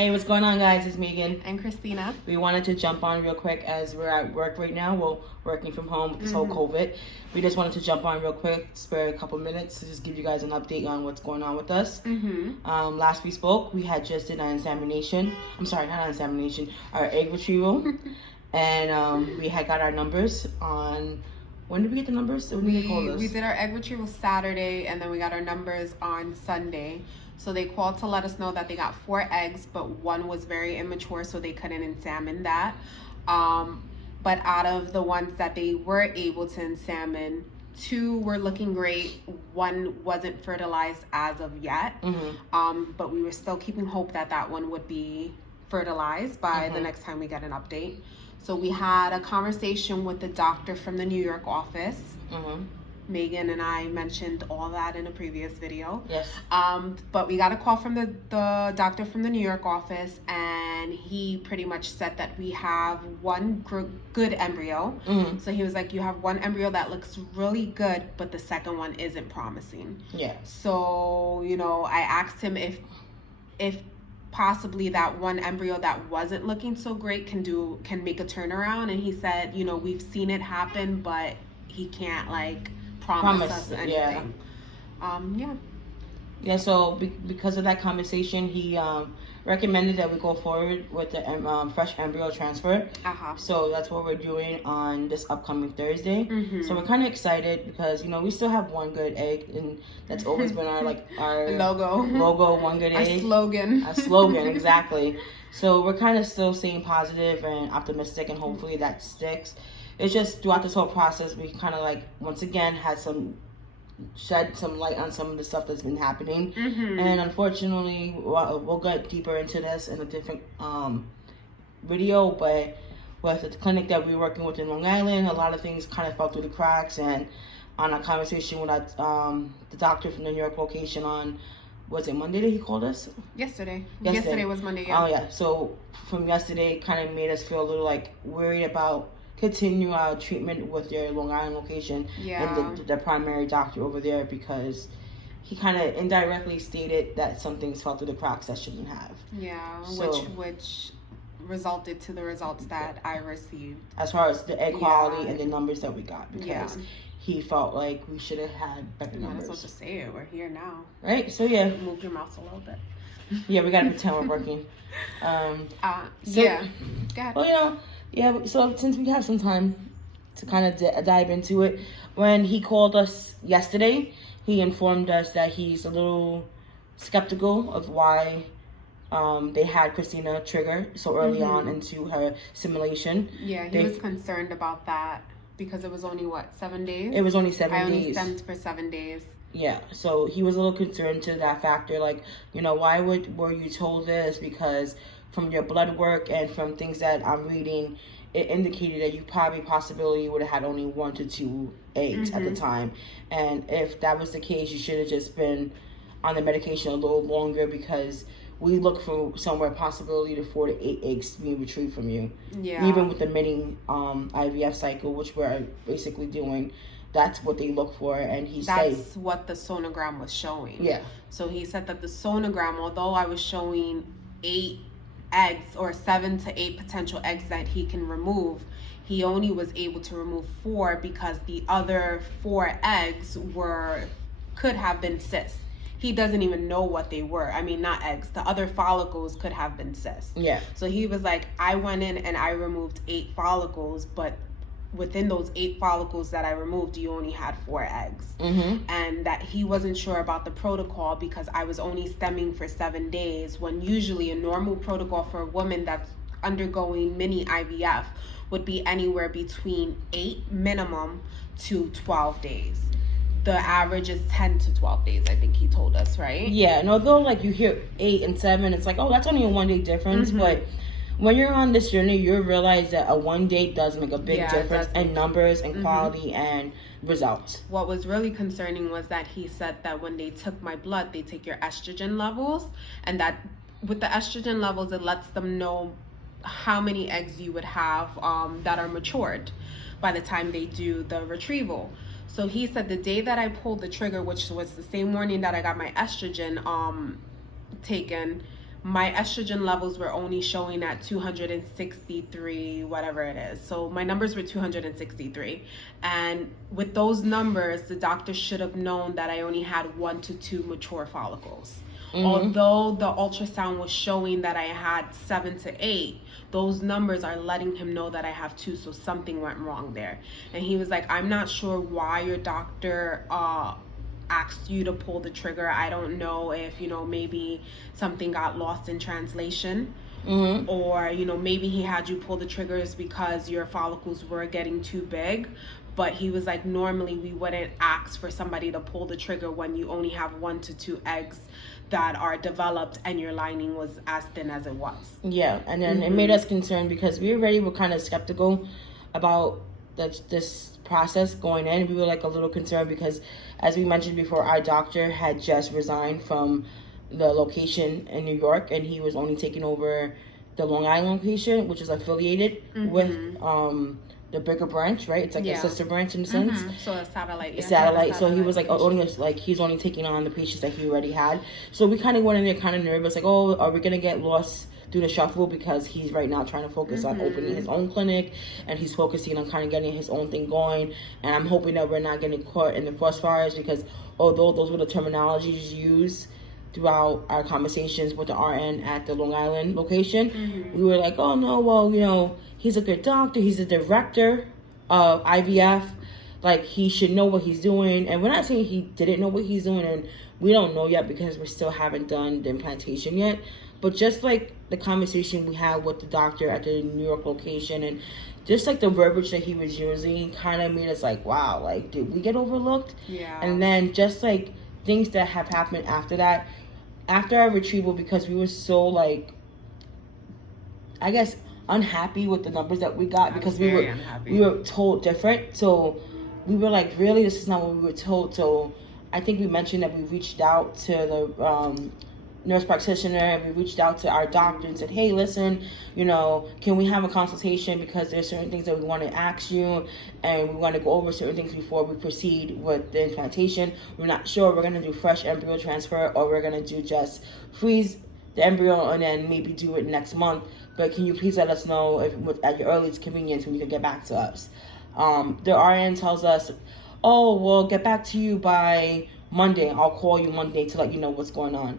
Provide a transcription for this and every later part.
Hey, what's going on, guys? It's Megan and Christina. We wanted to jump on real quick as we're at work right now. We're working from home with this whole COVID. We just wanted to jump on real quick, spare a couple minutes to just give you guys an update on what's going on with us. Last we spoke, we had just did an examination. I'm sorry, not an examination, our egg retrieval. And we had got our numbers on... When did we get the numbers? We did our egg retrieval Saturday, and then we got our numbers on Sunday. So they called to let us know that they got 4 eggs, but 1 was very immature, so they couldn't examine that. But out of the ones that they were able to examine, 2 were looking great. 1 wasn't fertilized as of yet. But we were still keeping hope that that one would be fertilized by the next time we get an update. So we had a conversation with the doctor from the New York office. Megan and I mentioned all that in a previous video. Yes. But we got a call from the doctor from the New York office, and he pretty much said that we have one good embryo. So he was like, you have one embryo that looks really good, but the second one isn't promising. Yeah. So, you know, I asked him if possibly that one embryo that wasn't looking so great can make a turnaround, and he said, you know, we've seen it happen, but he can't like promise us anything. Yeah, so because of that conversation, he recommended that we go forward with the fresh embryo transfer. So that's what we're doing on this upcoming Thursday. So we're kind of excited because, you know, we still have one good egg, and that's always been our logo, one good egg. Our slogan, exactly. So we're kind of still staying positive and optimistic, and hopefully that sticks. It's just throughout this whole process, we kind of like, once again, had shed some light on some of the stuff that's been happening. And unfortunately, we'll get deeper into this in a different video, but with the clinic that we're working with in Long Island, a lot of things kind of fell through the cracks. And on a conversation with the doctor from the New York location on, was it Monday that he called us? Yesterday was Monday, yeah. Oh yeah, so from yesterday, kind of made us feel a little like worried about continue our treatment with your Long Island location and the primary doctor over there, because he kind of indirectly stated that some things fell through the cracks that shouldn't have. Yeah, so, which resulted to the results that I received. As far as the egg quality and the numbers that we got, because he felt like we should have had better numbers. Might as well just say it. We're here now. Right? So yeah. Move your mouse a little bit. Yeah, we got to pretend we're working. Go ahead. Well, you know, yeah, so since we have some time to kind of dive into it, when he called us yesterday, he informed us that he's a little skeptical of why they had Christina trigger so early on into her simulation. Yeah, he was concerned about that because it was only, 7 days? It was only 7 days. I only stemmed for 7 days. Yeah, so he was a little concerned to that factor, like, you know, why were you told this? Because from your blood work and from things that I'm reading, it indicated that you possibility would have had only 1 to 2 eggs at the time. And if that was the case, you should have just been on the medication a little longer, because we look for somewhere possibility to 4 to 8 eggs being retrieved from you. Yeah. Even with the mini IVF cycle, which we're basically doing, that's what they look for. And that's what the sonogram was showing. Yeah. So he said that the sonogram, although I was showing 8 eggs or 7 to 8 potential eggs that he can remove, he only was able to remove 4 because the other 4 eggs could have been cysts. He doesn't even know what they were. I mean, not eggs. The other follicles could have been cysts. Yeah. So he was like, I went in and I removed 8 follicles, but within those 8 follicles that I removed, you only had 4 eggs. And that he wasn't sure about the protocol because I was only stemming for 7 days, when usually a normal protocol for a woman that's undergoing mini IVF would be anywhere between 8 minimum to 12 days. The average is 10 to 12 days, I think he told us, right? Yeah, and although like you hear 8 and 7, it's like, oh, that's only a 1 day difference, but when you're on this journey, you realize that a 1 day does make a big difference in numbers and quality and results. What was really concerning was that he said that when they took my blood, they take your estrogen levels, and that with the estrogen levels, it lets them know how many eggs you would have that are matured by the time they do the retrieval. So he said the day that I pulled the trigger, which was the same morning that I got my estrogen taken, my estrogen levels were only showing at 263, whatever it is. So my numbers were 263. And with those numbers, the doctor should have known that I only had 1 to 2 mature follicles. Although the ultrasound was showing that I had 7 to 8, those numbers are letting him know that I have 2, so something went wrong there. And he was like, I'm not sure why your doctor asked you to pull the trigger. I don't know if, maybe something got lost in translation. Or, maybe he had you pull the triggers because your follicles were getting too big. But he was like, normally we wouldn't ask for somebody to pull the trigger when you only have 1 to 2 eggs that are developed and your lining was as thin as it was. Yeah, and then it made us concerned because we already were kind of skeptical about this process going in. We were like a little concerned because, as we mentioned before, our doctor had just resigned from the location in New York, and he was only taking over the Long Island location, which is affiliated with the bigger branch, right? It's like a sister branch in a sense. So a satellite. Yeah, satellite. So he was like he's only taking on the patients that he already had. So we kind of went in there kind of nervous, like, oh, are we gonna get lost through the shuffle, because he's right now trying to focus on opening his own clinic, and he's focusing on kind of getting his own thing going. And I'm hoping that we're not getting caught in the crossfires, because although those were the terminologies used throughout our conversations with the RN at the Long Island location, we were like, oh no, well, he's a good doctor, he's a director of IVF, like he should know what he's doing. And we're not saying he didn't know what he's doing, and we don't know yet because we still haven't done the implantation yet. But just like the conversation we had with the doctor at the New York location, and just like the verbiage that he was using kind of made us like, wow, like, did we get overlooked? Yeah. And then just like things that have happened after that, after our retrieval, because we were so like, I guess, unhappy with the numbers that we got, because we were told different. So we were like, really, this is not what we were told. So I think we mentioned that we reached out to the nurse practitioner, and we reached out to our doctor and said, hey, listen, can we have a consultation, because there's certain things that we want to ask you, and we want to go over certain things before we proceed with the implantation. We're not sure we're going to do fresh embryo transfer, or we're going to do just freeze the embryo and then maybe do it next month. But can you please let us know if at your earliest convenience when you can get back to us? The RN tells us, oh, we'll get back to you by Monday. I'll call you Monday to let you know what's going on.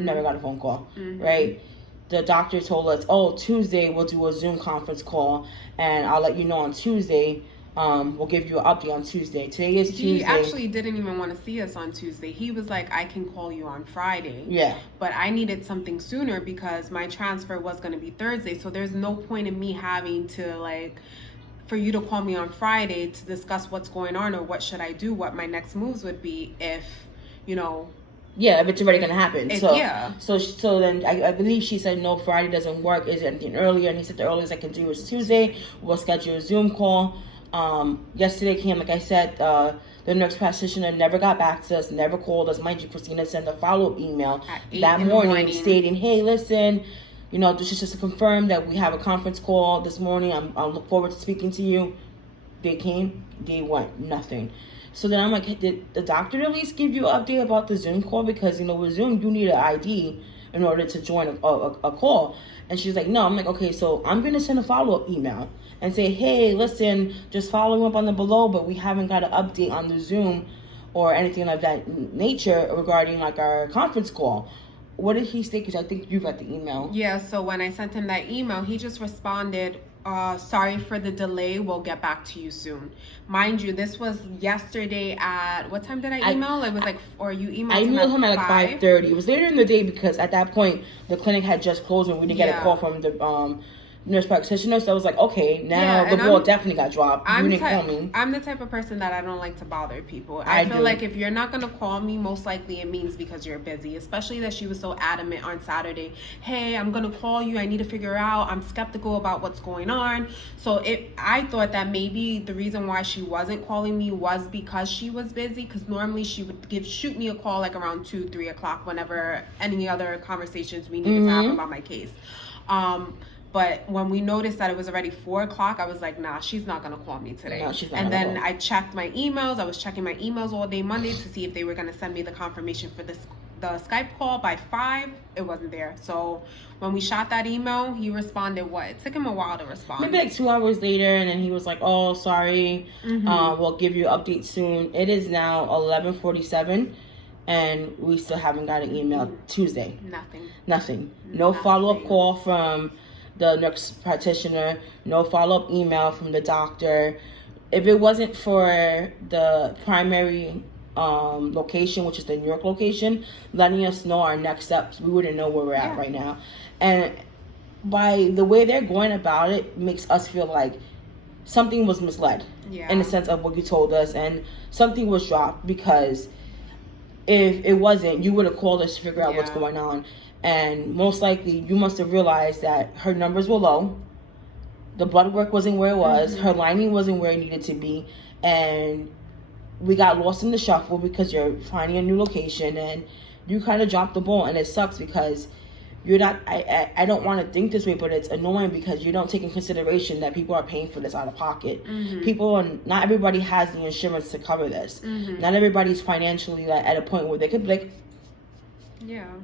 Never got a phone call, right? The doctor told us, oh, Tuesday we'll do a Zoom conference call, and I'll let you know on Tuesday. We'll give you an update on Tuesday. Today is Tuesday. He actually didn't even want to see us on Tuesday. He was like, I can call you on Friday. Yeah. But I needed something sooner because my transfer was going to be Thursday. So there's no point in me having to for you to call me on Friday to discuss what's going on or what should I do, what my next moves would be if, Yeah, if it's already going to happen. Yeah. So then I believe she said, no, Friday doesn't work. Is it anything earlier? And he said the earliest I can do is Tuesday. We'll schedule a Zoom call. Yesterday came, like I said, the nurse practitioner never got back to us, never called us. Mind you, Christina sent a follow-up email that morning stating, hey, listen, this is just to confirm that we have a conference call this morning. I look forward to speaking to you. They came, they went, nothing. So then I'm like, hey, did the doctor at least give you an update about the Zoom call? Because, with Zoom, you need an ID in order to join a call. And she's like, no. I'm like, okay, so I'm going to send a follow-up email and say, hey, listen, just following up on the below, but we haven't got an update on the Zoom or anything of that nature regarding our conference call. What did he say? Because I think you got the email. Yeah, so when I sent him that email, he just responded, sorry for the delay, we'll get back to you soon. Mind you, this was yesterday at, what time did I email? It was or you emailed I emailed him at 5:30. It was later in the day because at that point, the clinic had just closed and we didn't get a call from the nurse practitioner. So I was like, okay, now the ball definitely got dropped. You didn't call me. I'm the type of person that I don't like to bother people. I feel like if you're not going to call me, most likely it means because you're busy, especially that she was so adamant on Saturday. Hey, I'm going to call you. I need to figure out. I'm skeptical about what's going on. So I thought that maybe the reason why she wasn't calling me was because she was busy, because normally she would shoot me a call around 2-3 o'clock whenever any other conversations we needed to have about my case. But when we noticed that it was already 4 o'clock, I was like, nah, she's not going to call me today. No, she's not. And then I checked my emails. I was checking my emails all day Monday to see if they were going to send me the confirmation for this Skype call by 5, it wasn't there. So when we shot that email, he responded. It took him a while to respond. Maybe like 2 hours later, and then he was like, "Oh, sorry, we'll give you an update soon." It is now 11:47, and we still haven't got an email. Tuesday. Nothing. No follow-up call from the nurse practitioner. No follow-up email from the doctor. If it wasn't for the primary location, which is the New York location, letting us know our next steps, we wouldn't know where we're at right now. And by the way they're going about it, makes us feel like something was misled in the sense of what you told us, and something was dropped, because if it wasn't, you would have called us to figure out what's going on. And most likely you must have realized that her numbers were low, the blood work wasn't where it was, her lining wasn't where it needed to be, and we got lost in the shuffle because you're finding a new location, and you kind of dropped the ball. And it sucks because you're not, I don't want to think this way, but it's annoying because you don't take in consideration that people are paying for this out of pocket. Not everybody has the insurance to cover this. Not everybody's financially at a point where they could be like,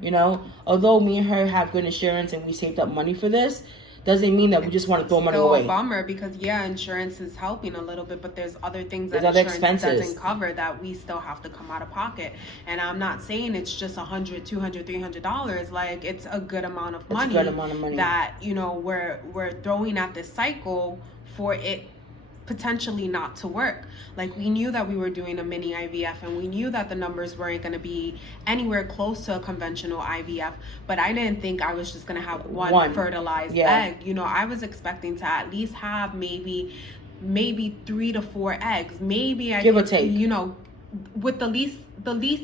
you know, although me and her have good insurance and we saved up money for this, doesn't mean that we just want to throw money away. It's a bummer because insurance is helping a little bit, but there's other things that insurance doesn't cover that we still have to come out of pocket. And I'm not saying it's just $100, $200, $300. Like, it's a good amount of money. It's a good amount of money that, you know, we're throwing at this cycle for it potentially not to work. Like, we knew that we were doing a mini IVF, and we knew that the numbers weren't going to be anywhere close to a conventional IVF, but I didn't think I was just going to have one fertilized egg. You know, I was expecting to at least have maybe 3 to 4 eggs. Maybe I give or take, you know, with the least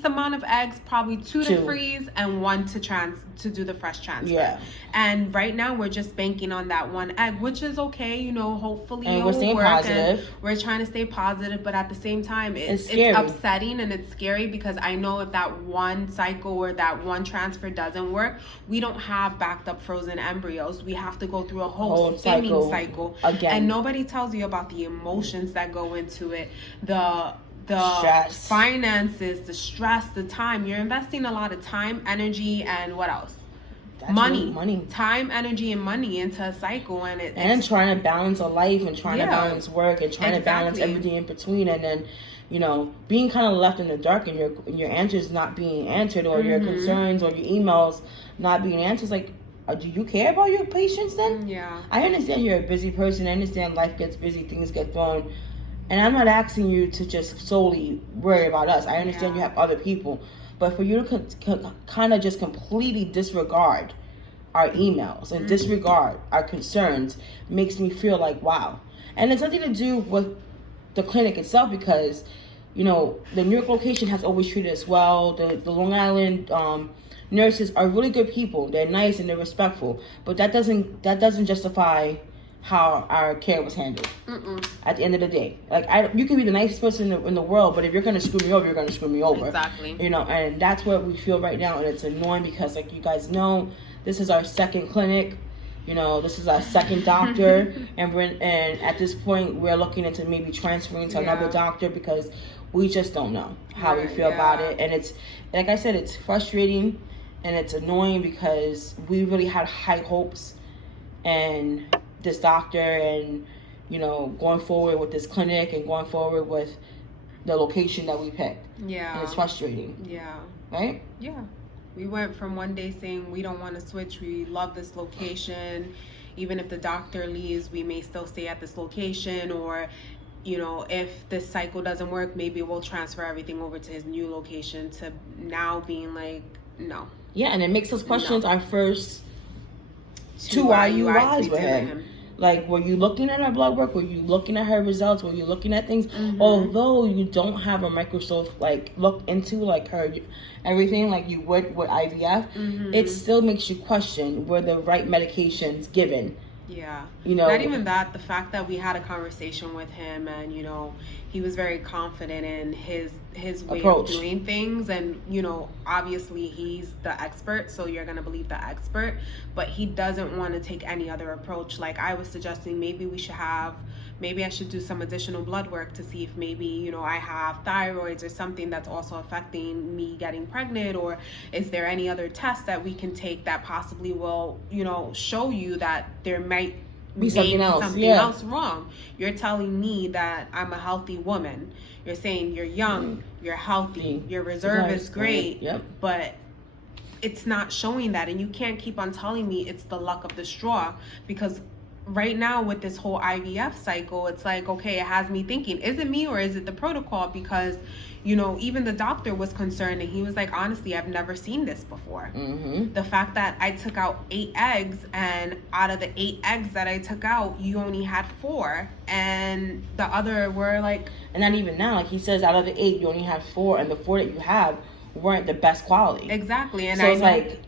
amount of eggs, probably 2 to freeze and 1 to do the fresh transfer. And right now we're just banking on that 1 egg, which is okay. You know, hopefully and it we're will staying work. positive. And we're trying to stay positive, but at the same time, it's upsetting and it's scary, because I know if that one cycle or that one transfer doesn't work, we don't have backed up frozen embryos. We have to go through a whole spinning cycle again. And nobody tells you about the emotions that go into it, the stress, finances, the stress, the time. You're investing a lot of time, energy, and what else? Money. Time, energy, and money into a cycle, and trying to balance a life, and trying to balance work, and trying to balance everything in between, and then, you know, being kind of left in the dark, and your answers not being answered, or your concerns or your emails not being answered. Like, do you care about your patients then? I understand you're a busy person. I understand life gets busy, things get thrown. And I'm not asking you to just solely worry about us. I understand you have other people. But for you to kind of just completely disregard our emails and disregard our concerns makes me feel like, wow. And it's nothing to do with the clinic itself, because, you know, the New York location has always treated us well. The Long Island nurses are really good people. They're nice and they're respectful. But that doesn't justify how our care was handled. At the end of the day, like, you can be the nicest person in the world, but if you're gonna screw me over, you're gonna screw me over. Exactly. You know, and that's what we feel right now, and it's annoying because, like you guys know, this is our second clinic. You know, this is our second doctor, and at this point we're looking into maybe transferring to another doctor, because we just don't know how we feel about it. And it's, like I said, it's frustrating and it's annoying because we really had high hopes and this doctor, and, you know, going forward with this clinic and going forward with the location that we picked. And it's frustrating. Right? We went from one day saying we don't want to switch, we love this location, even if the doctor leaves, we may still stay at this location, or, you know, if this cycle doesn't work, maybe we'll transfer everything over to his new location, to now being like, no. And it makes us question our first 2 IUIs with him. Like, were you looking at her blood work? Were you looking at her results? Were you looking at things? Although you don't have a microscope, like, look into, like, her everything like you would with IVF, it still makes you question, were the right medications given? You know, not even that, the fact that we had a conversation with him, and, you know, he was very confident in his way of doing things, and, you know, obviously he's the expert, so you're gonna believe the expert, but he doesn't want to take any other approach. Like, I was suggesting maybe we should have maybe I should do some additional blood work to see if maybe, you know, I have thyroids or something that's also affecting me getting pregnant, or is there any other test that we can take that possibly will, you know, show you that there might be something else wrong. You're telling me that I'm a healthy woman. You're saying you're young, you're healthy, your reserve is great, but it's not showing that. And you can't keep on telling me it's the luck of the straw, because right now with this whole IVF cycle, it's like, okay, it has me thinking, is it me or is it the protocol? Because, you know, even the doctor was concerned, and he was like, honestly, I've never seen this before. The fact that I took out 8 eggs, and out of the 8 eggs that I took out, you only had 4, and the other were like... And not even now, like he says, out of the 8, you only have 4, and the 4 that you have weren't the best quality. Exactly. And so it's like...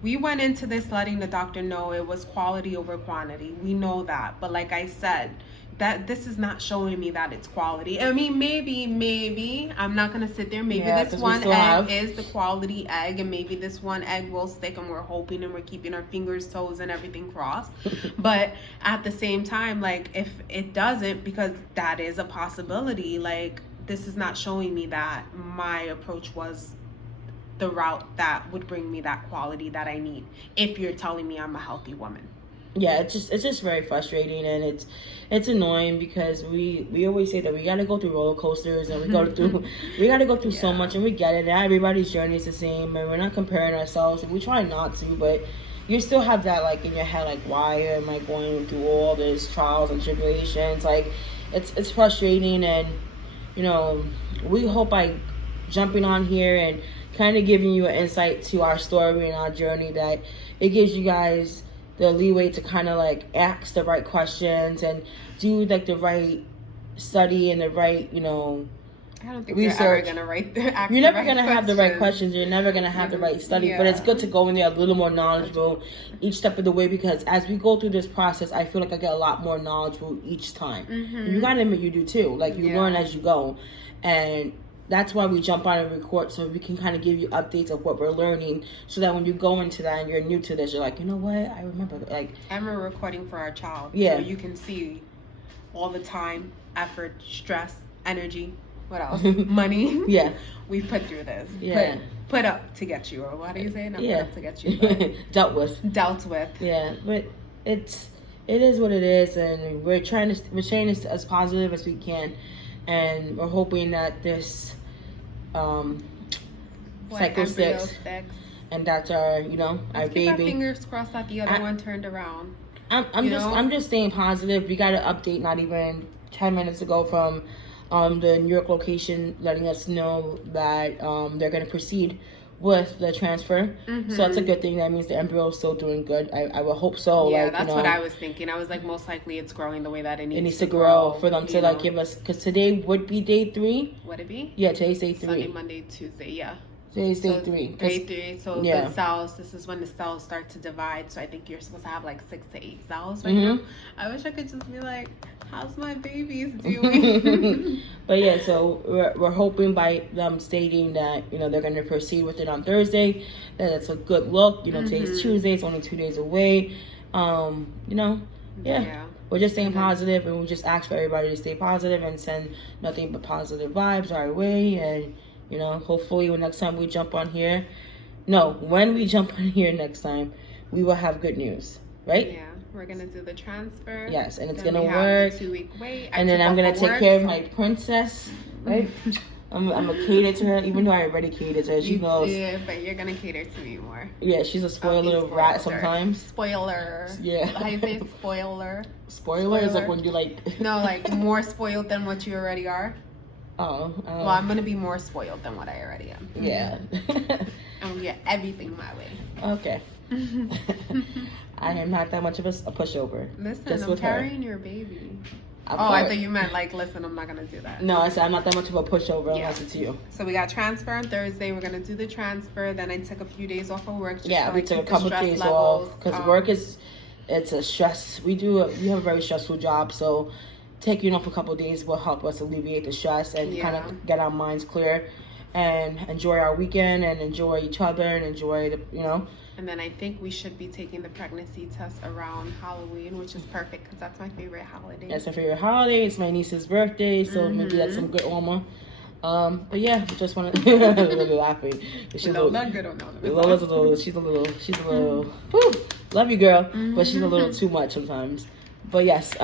We went into this letting the doctor know it was quality over quantity. We know that. But like I said, that this is not showing me that it's quality. I mean, maybe I'm not going to sit there. Maybe this one egg is the quality egg, and maybe this one egg will stick, and we're hoping and we're keeping our fingers, toes, and everything crossed. But at the same time, like, if it doesn't, because that is a possibility, like, this is not showing me that my approach was the route that would bring me that quality that I need, if you're telling me I'm a healthy woman. Yeah, it's just very frustrating, and it's annoying, because we always say that we gotta go through roller coasters, and we gotta go through so much, and we get it. Not everybody's journey is the same, and we're not comparing ourselves, and we try not to, but you still have that, like, in your head, like, why am I going through all this trials and tribulations? Like, it's frustrating, and, you know, we hope by jumping on here and kind of giving you an insight to our story and our journey, that it gives you guys the leeway to kind of like ask the right questions and do like the right study and the right, you know, I don't think research. You're ever gonna you're never gonna have the right questions. You're never gonna have the right study. But it's good to go in there a little more knowledgeable each step of the way, because as we go through this process, I feel like I get a lot more knowledgeable each time. You gotta admit you do too. Like, you learn as you go, and that's why we jump on and record, so we can kind of give you updates of what we're learning, so that when you go into that and you're new to this, you're like, you know what, I remember, like... And we're recording for our child. Yeah. So you can see all the time, effort, stress, energy, what else? Money. Yeah. We put through this. Yeah. Put up to get you, or what do you say? Not put up to get you, but dealt with. Yeah, but it is what it is, and we're trying as positive as we can, and we're hoping that this cycle sticks, and that's our, you know, our baby. Keep our fingers crossed that the other one turned around. I'm just staying positive. We got an update not even 10 minutes ago from the New York location, letting us know that they're going to proceed with the transfer. So that's a good thing. That means the embryo is still doing good. I will hope so. Yeah, like, that's what I was thinking. I was like, most likely it's growing the way that it needs to grow for them to like give us, because today would be day 3. Would it be? Yeah, today's day 3. Sunday, Monday, Tuesday, yeah. Today's day 3. Day 3. So the cells, this is when the cells start to divide. So I think you're supposed to have like 6 to 8 cells right now. I wish I could just be like, how's my babies doing? But yeah, so we're hoping by them stating that, you know, they're going to proceed with it on Thursday, that it's a good look. You know, today's Tuesday, it's only 2 days away. You know, we're just staying positive, and we just ask for everybody to stay positive and send nothing but positive vibes our way. And, you know, hopefully when next time we jump on here, when we jump on here next time, we will have good news, right? Yeah. We're going to do the transfer. Yes, and it's going to work. 2-week wait. And then I'm going to take care of my princess, right? I'm going to cater to her, even though I already catered to her. She knows. Yeah, but you're going to cater to me more. Yeah, she's a spoiled little rat sometimes. Spoiler. Yeah. How do you say spoiler? Spoiler is like when you like... No, like more spoiled than what you already are. Oh. Well, I'm going to be more spoiled than what I already am. Yeah. I'm going to get everything my way. Okay. I am not that much of a pushover. Listen, I'm carrying your baby. I thought you meant like, listen, I'm not going to do that. No, I said I'm not that much of a pushover unless it's you. So we got transfer on Thursday. We're going to do the transfer. Then I took a few days off of work. We took a couple of days off because work it's a stress. You have a very stressful job, so taking off a couple of days will help us alleviate the stress and kind of get our minds clear and enjoy our weekend and enjoy each other and enjoy the, you know, And then I think we should be taking the pregnancy test around Halloween, which is perfect because that's my favorite holiday. That's my favorite holiday. It's my niece's birthday, so maybe that's some good armor. But yeah, we just want to laughing. She's not good on she's a little. Whew, love you, girl, but she's a little too much sometimes. But yes,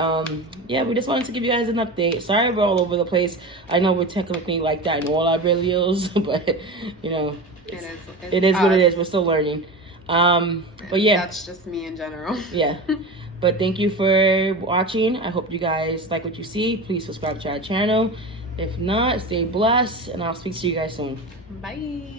yeah, we just wanted to give you guys an update. Sorry we're all over the place. I know we're technically like that in all our videos, but you know, it is what it is. We're still learning. But yeah, that's just me in general. Yeah. But thank you for watching. I hope you guys like what you see. Please subscribe to our channel. If not, stay blessed, and I'll speak to you guys soon. Bye.